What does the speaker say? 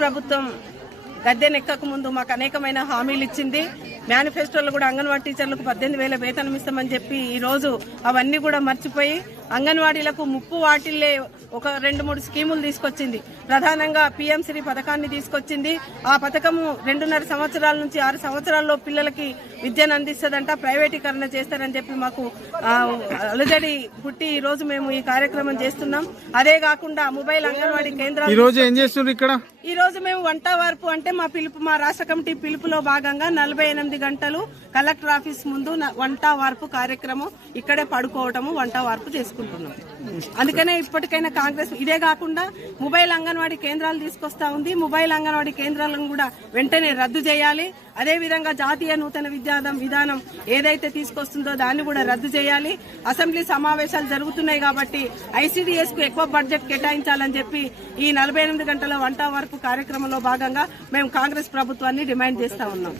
ప్రభుత్వం గద్దెనెక్కక ముందు మాకు అనేకమైన హామీలు ఇచ్చింది. మేనిఫెస్టోలో కూడా అంగన్వాడీ టీచర్లకు 18,000 వేతనం ఇస్తామని చెప్పి ఈ రోజు అవన్నీ కూడా మర్చిపోయి అంగన్వాడీలకు ముప్పు వాటిల్లే ఒక 2-3 స్కీములు తీసుకొచ్చింది. ప్రధానంగా పిఎంశ్రీ పథకాన్ని తీసుకొచ్చింది. ఆ పథకము 2.5 సంవత్సరాల నుంచి 6 సంవత్సరాల్లో పిల్లలకి విద్యను అందిస్తుందంట. ప్రైవేటీకరణ చేస్తారని చెప్పి మాకు అలజడి పుట్టి ఈ రోజు మేము ఈ కార్యక్రమం చేస్తున్నాం. అదే కాకుండా మొబైల్ అంగన్వాడీ కేంద్రాలు ఈ రోజు మేము వంట వార్పు అంటే మా రాష్ట్ర కమిటీ పిలుపులో భాగంగా 48 గంటలు కలెక్టర్ ఆఫీస్ ముందు వంట వార్పు కార్యక్రమం ఇక్కడే పడుకోవటము వంట వార్పు చేసుకుంటున్నాం. అందుకనే ఇప్పటికైనా కాంగ్రెస్ ఇదే కాకుండా మొబైల్ అంగన్వాడీ కేంద్రాలు తీసుకొస్తా ఉంది. మొబైల్ అంగన్వాడీ కేంద్రాలను కూడా వెంటనే రద్దు చేయాలి. అదేవిధంగా జాతీయ నూతన విధానం ఏదైతే తీసుకొస్తుందో దాన్ని కూడా రద్దు చేయాలి. అసెంబ్లీ సమావేశాలు జరుగుతున్నాయి కాబట్టి ఐసీడీఎస్ కు ఎక్కువ బడ్జెట్ కేటాయించాలని చెప్పి ఈ 48 గంటల వంట వరకు కార్యక్రమంలో భాగంగా మేము కాంగ్రెస్ ప్రభుత్వాన్ని డిమాండ్ చేస్తా ఉన్నాం.